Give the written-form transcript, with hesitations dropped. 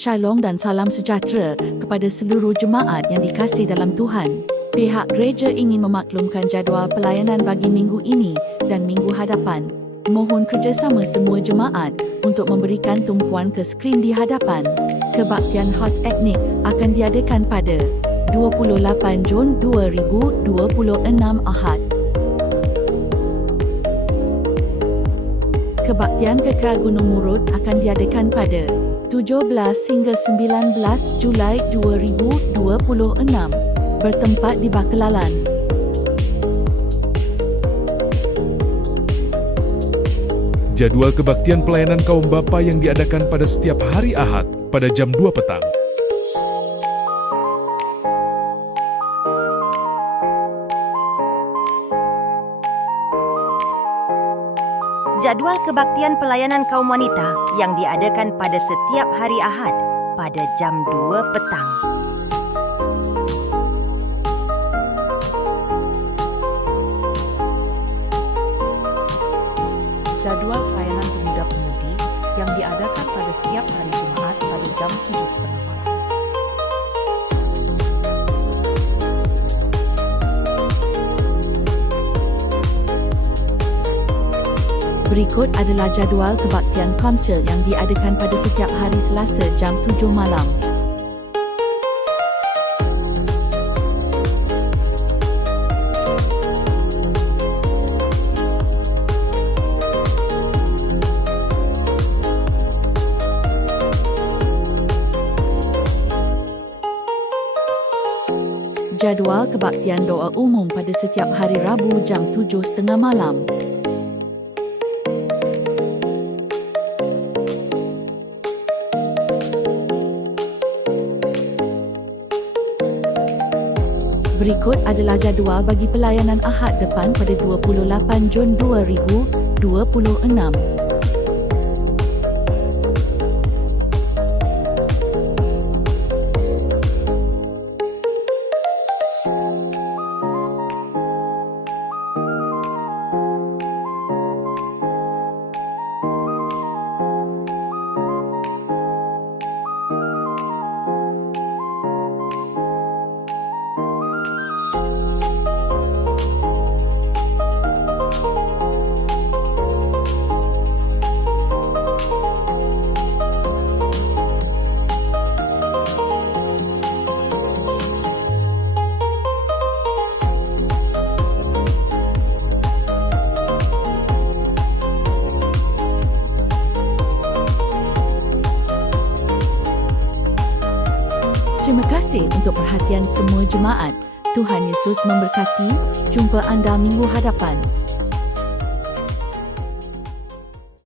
Shalom dan salam sejahtera kepada seluruh jemaat yang dikasihi dalam Tuhan. Pihak gereja ingin memaklumkan jadual pelayanan bagi minggu ini dan minggu hadapan. Mohon kerjasama semua jemaat untuk memberikan tumpuan ke skrin di hadapan. Kebaktian khas etnik akan diadakan pada 28 Jun 2026 Ahad. Kebaktian Kekal Gunung Murud akan diadakan pada 17 hingga 19 Julai 2026 bertempat di Bakelalan. Jadual kebaktian pelayanan kaum bapa yang diadakan pada setiap hari Ahad pada jam 2 petang. Jadual kebaktian pelayanan kaum wanita yang diadakan pada setiap hari Ahad pada jam 2 petang. Jadual pelayanan pemuda-pemudi yang diadakan pada setiap hari Jumaat pada jam 7.30 malam. Berikut adalah jadual kebaktian konsil yang diadakan pada setiap hari Selasa jam 7 malam. Jadual kebaktian doa umum pada setiap hari Rabu jam 7.30 malam. Berikut adalah jadual bagi pelayanan Ahad depan pada 28 Jun 2026. Terima kasih untuk perhatian semua jemaat. Tuhan Yesus memberkati. Jumpa anda minggu hadapan.